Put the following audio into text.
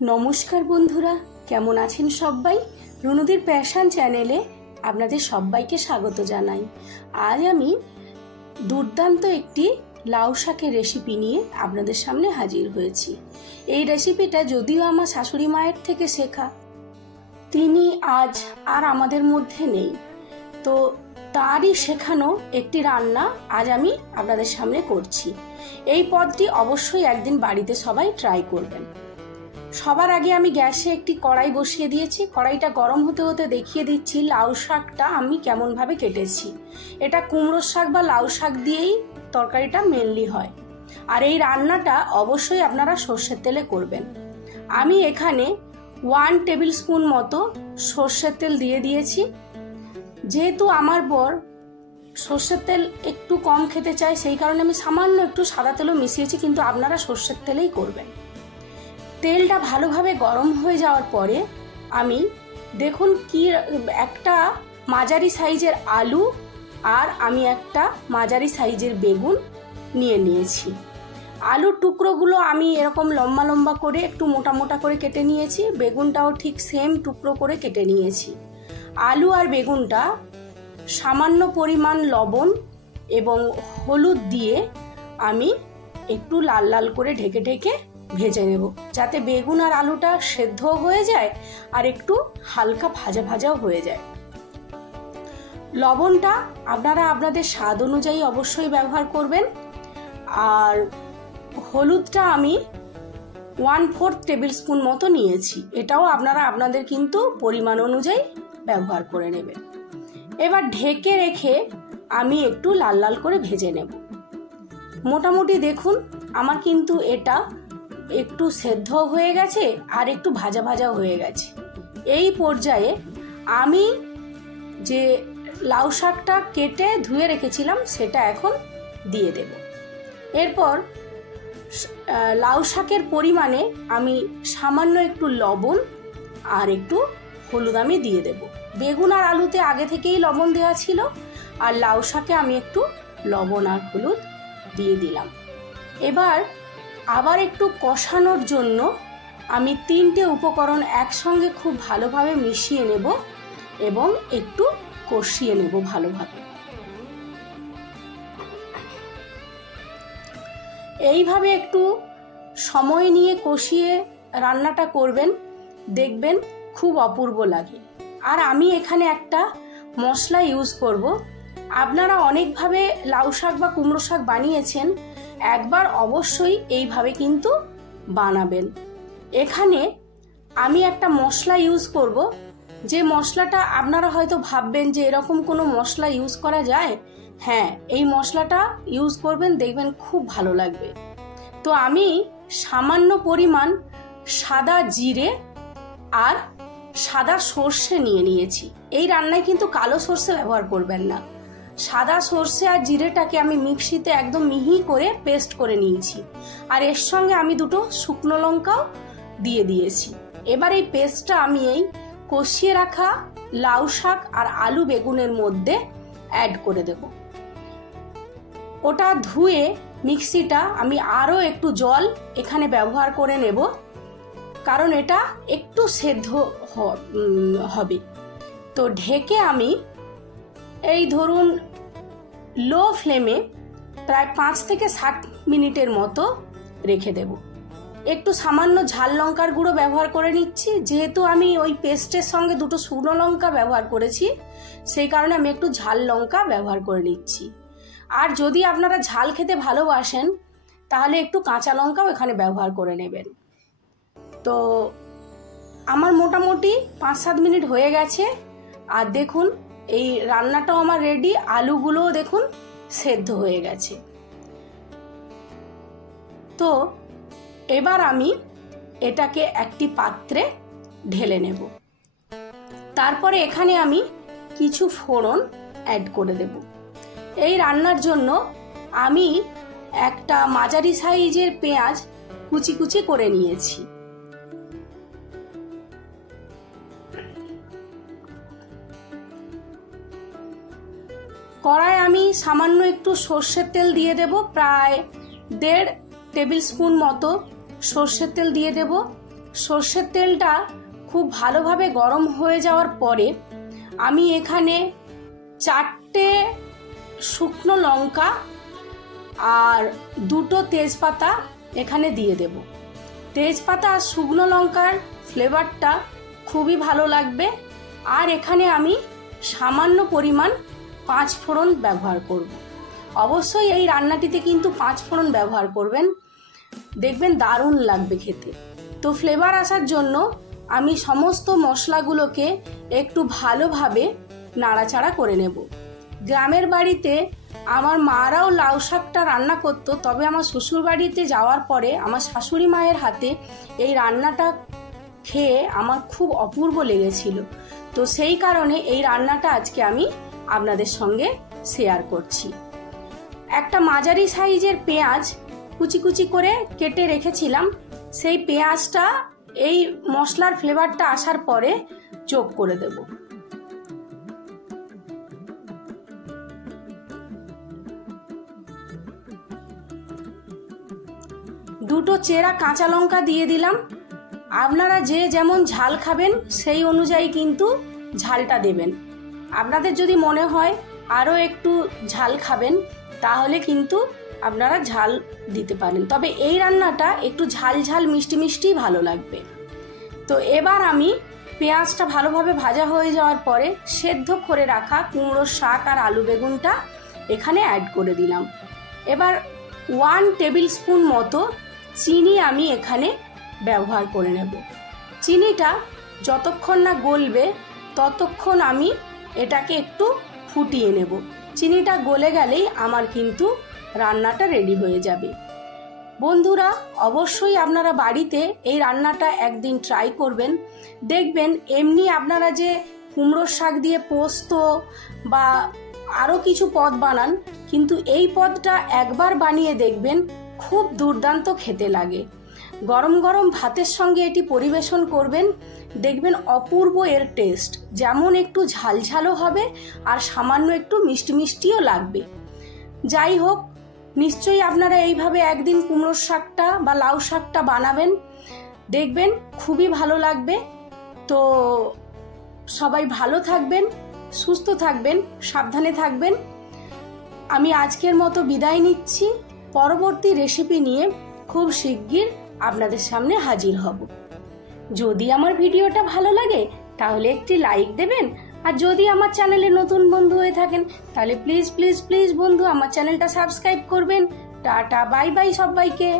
নমস্কার বন্ধুরা, কেমন আছেন সবাই? রুনুদির প্যাশন চ্যানেলে আপনাদের সবাইকে স্বাগত জানাই। আজ আমি দুর্দান্ত একটি লাউ শাকের রেসিপি নিয়ে আপনাদের সামনে হাজির হয়েছি। এই রেসিপিটা যদিও আমার শাশুড়ি মায়ের থেকে শেখা, তিনি আজ আর আমাদের মধ্যে নেই, তো তারই শেখানো একটি রান্না আজ আমি আপনাদের সামনে করছি। এই পদটি অবশ্যই একদিন বাড়িতে সবাই ট্রাই করবেন। সবার আগে আমি গ্যাসে একটি কড়াই বসিয়ে দিয়েছি। কড়াইটা গরম হতে হতে দেখিয়ে দিচ্ছি লাউ শাকটা আমি কেমন ভাবে কেটেছি। এটা কুমড়োর শাক বা লাউ শাক দিয়েই তরকারিটা মেনলি হয়, আর এই রান্নাটা অবশ্যই আপনারা সর্ষের তেলে করবেন। আমি এখানে 1 টেবিল স্পুন মতো সর্ষের তেল দিয়ে দিয়েছি। যেহেতু আমার বর সর্ষের তেল একটু কম খেতে চায়, সেই কারণে আমি সামান্য একটু সাদা তেলও মিশিয়েছি, কিন্তু আপনারা সর্ষের তেলেই করবেন। তেলটা ভালোভাবে গরম হয়ে যাওয়ার পরে আমি দেখুন কি একটা মাঝারি সাইজের আলু আর আমি একটা মাঝারি সাইজের বেগুন নিয়ে নিয়েছি। আলুর টুকরোগুলো আমি এরকম লম্বা লম্বা করে একটু মোটা মোটা করে কেটে নিয়েছি, বেগুনটাও ঠিক সেম টুকরো করে কেটে নিয়েছি। আলু আর বেগুনটা সামান্য পরিমাণ লবণ এবং হলুদ দিয়ে আমি একটু লাল লাল করে ঢেকে ঢেকে ভেজে নেব, যাতে বেগুন আর আলুটা সেদ্ধ হয়ে যায় আর একটু হালকা ভাজা ভাজাও হয়ে যায়। লবণটা আপনারা আপনাদের স্বাদ অনুযায়ী অবশ্যই ব্যবহার করবেন। আর হলুদটা আমি 1/4 টেবিল স্পুন মতো নিয়েছি, এটাও আপনারা আপনাদের কিন্তু পরিমাণ অনুযায়ী ব্যবহার করে নেবেন। এবার ঢেকে রেখে আমি একটু লাল লাল করে ভেজে নেব। মোটামুটি দেখুন আমার কিন্তু এটা একটু সেদ্ধ হয়ে গেছে আর একটু ভাজা ভাজা হয়ে গেছে। এই পর্যায়ে আমি যে লাউ শাকটা কেটে ধুয়ে রেখেছিলাম সেটা এখন দিয়ে দেব। এরপর লাউ শাকের পরিমাণে আমি সামান্য একটু লবণ আর একটু হলুদ আমি দিয়ে দেব। বেগুন আর আলুতে আগে থেকেই লবণ দেওয়া ছিল, আর লাউ শাকে আমি একটু লবণ আর হলুদ দিয়ে দিলাম। এবার আবার একটু কষানোর জন্য আমি 3টে উপকরণ একসঙ্গে খুব ভালোভাবে মিশিয়ে নেব এবং একটু কষিয়ে নেব ভালোভাবে। এইভাবে একটু সময় নিয়ে কষিয়ে রান্নাটা করবেন, দেখবেন খুব অপূর্ব লাগে। আর আমি এখানে একটা মশলা ইউজ করব। আপনারা অনেকভাবে লাউ শাক বা কুমড়ো শাক বানিয়েছেন, একবার অবশ্যই এইভাবে কিন্তু বানাবেন। এখানে আমি একটা মশলা ইউজ করব, যে মশলাটা আপনারা হয়তো ভাববেন যে এরকম কোনো মশলা ইউজ করা যায়। হ্যাঁ, এই মশলাটা ইউজ করবেন, দেখবেন খুব ভালো লাগবে। তো আমি সামান্য পরিমাণ সাদা জিরে আর সাদা সর্ষে নিয়ে নিয়েছি। এই রান্নায় কিন্তু কালো সর্ষে ব্যবহার করবেন না। সাদা সর্ষে আর জিরেটাকে আমি মিক্সিতে একদম মিহি করে পেস্ট করে নিয়েছি, আর এর সঙ্গে আমি 2টো শুকনো লঙ্কাও দিয়ে দিয়েছি। এবার এই পেস্টটা আমি এই কষিয়ে রাখা লাউ শাক আর আলু বেগুনের মধ্যে অ্যাড করে দেব। ওটা ধুয়ে মিক্সিটা আমি আরও একটু জল এখানে ব্যবহার করে নেব, কারণ এটা একটু সেদ্ধ হবে। তো ঢেকে আমি এই ধরুন লো ফ্লেমে প্রায় 5 থেকে 7 মিনিটের মতো রেখে দেব। একটু সামান্য ঝাল লঙ্কার গুঁড়ো ব্যবহার করে নিচ্ছি, যেহেতু আমি ওই পেস্টের সঙ্গে 2টো শুকনো লঙ্কা ব্যবহার করেছি, সেই কারণে আমি একটু ঝাল লঙ্কা ব্যবহার করে নিচ্ছি। আর যদি আপনারা ঝাল খেতে ভালোবাসেন তাহলে একটু কাঁচা লঙ্কাও এখানে ব্যবহার করে নেবেন। তো আমার মোটামুটি 5-7 মিনিট হয়ে গেছে, আর দেখুন এই রান্নাটাও আমার রেডি। আলুগুলোও দেখুন সেদ্ধ হয়ে গেছে। তো এবার আমি এটাকে একটি পাত্রে ঢেলে নেব। তারপরে এখানে আমি কিছু ফোড়ন অ্যাড করে দেব। এই রান্নার জন্য আমি একটা মাঝারি সাইজের পেঁয়াজ কুচি কুচি করে নিয়েছি। কড়ায় আমি সামান্য একটু সর্ষের তেল দিয়ে দেব, প্রায় 1.5 টেবিল স্পুন মতো সর্ষের তেল দিয়ে দেব। সর্ষের তেলটা খুব ভালোভাবে গরম হয়ে যাওয়ার পরে আমি এখানে 4টে শুকনো লঙ্কা আর 2টো তেজপাতা এখানে দিয়ে দেব। তেজপাতা আর শুকনো লঙ্কার ফ্লেভারটা খুবই ভালো লাগবে। আর এখানে আমি সামান্য পরিমাণ 5 ফোড়ন ব্যবহার করব। অবশ্যই এই রান্নাটিতে কিন্তু 5 ফোড়ন ব্যবহার করবেন, দেখবেন দারুণ লাগবে খেতে। তো ফ্লেভার আসার জন্য আমি সমস্ত মশলাগুলোকে একটু ভালোভাবে নাড়াচাড়া করে নেব। গ্রামের বাড়িতে আমার মারাও লাউ শাকটা রান্না করতো, তবে আমার শ্বশুর বাড়িতে যাওয়ার পরে আমার শাশুড়ি মায়ের হাতে এই রান্নাটা খেয়ে আমার খুব অপূর্ব লেগেছিল। তো সেই কারণে এই রান্নাটা আজকে আমি আপনাদের সঙ্গে শেয়ার করছি। একটা মাঝারি সাইজের পেঁয়াজ কুচি কুচি করে কেটে রেখেছিলাম, সেই পেঁয়াজটা এই মশলার ফ্লেভারটা আসার পরে যোগ করে দেব। দুটো চেরা কাঁচা লঙ্কা দিয়ে দিলাম। আপনারা যে যেমন ঝাল খাবেন সেই অনুযায়ী কিন্তু ঝালটা দেবেন। আপনাদের যদি মনে হয় আরও একটু ঝাল খাবেন তাহলে কিন্তু আপনারা ঝাল দিতে পারেন, তবে এই রান্নাটা একটু ঝাল ঝাল মিষ্টি মিষ্টি ভালো লাগবে। তো এবার আমি পেঁয়াজটা ভালোভাবে ভাজা হয়ে যাওয়ার পরে সেদ্ধ করে রাখা কুমড়োর শাক আর আলু বেগুনটা এখানে অ্যাড করে দিলাম। এবার 1 টেবিল স্পুন মতো চিনি আমি এখানে ব্যবহার করে নেব। চিনিটা যতক্ষণ না গলবে ততক্ষণ আমি এটাকে একটু ফুটিয়ে নেব। চিনিটা গলে গেলেই আমার কিন্তু রান্নাটা রেডি হয়ে যাবে। বন্ধুরা, অবশ্যই আপনারা বাড়িতে এই রান্নাটা একদিন ট্রাই করবেন। দেখবেন এমনি আপনারা যে কুমড়োর শাক দিয়ে পোস্ত বা আরও কিছু পদ বানান, কিন্তু এই পদটা একবার বানিয়ে দেখবেন খুব দুর্দান্ত খেতে লাগে। গরম গরম ভাতের সঙ্গে এটি পরিবেশন করবেন, দেখবেন অপূর্ব এর টেস্ট। যেমন একটু ঝালঝালও হবে আর সামান্য একটু মিষ্টি মিষ্টিও লাগবে। যাই হোক, নিশ্চয়ই আপনারা এইভাবে একদিন কুমড়োর শাকটা বা লাউ শাকটা বানাবেন, দেখবেন খুবই ভালো লাগবে। তো সবাই ভালো থাকবেন, সুস্থ থাকবেন, সাবধানে থাকবেন। আমি আজকের মতো বিদায় নিচ্ছি। পরবর্তী রেসিপি নিয়ে খুব শিগগির আপনাদের সামনে হাজির হব। যদি আমার ভিডিওটা ভালো লাগে তাহলে একটি লাইক দেবেন, আর যদি আমার চ্যানেলে নতুন বন্ধু হয়ে থাকেন তাহলে প্লিজ প্লিজ প্লিজ বন্ধু আমার চ্যানেলটা সাবস্ক্রাইব করবেন। টাটা, বাই বাই সবাইকে।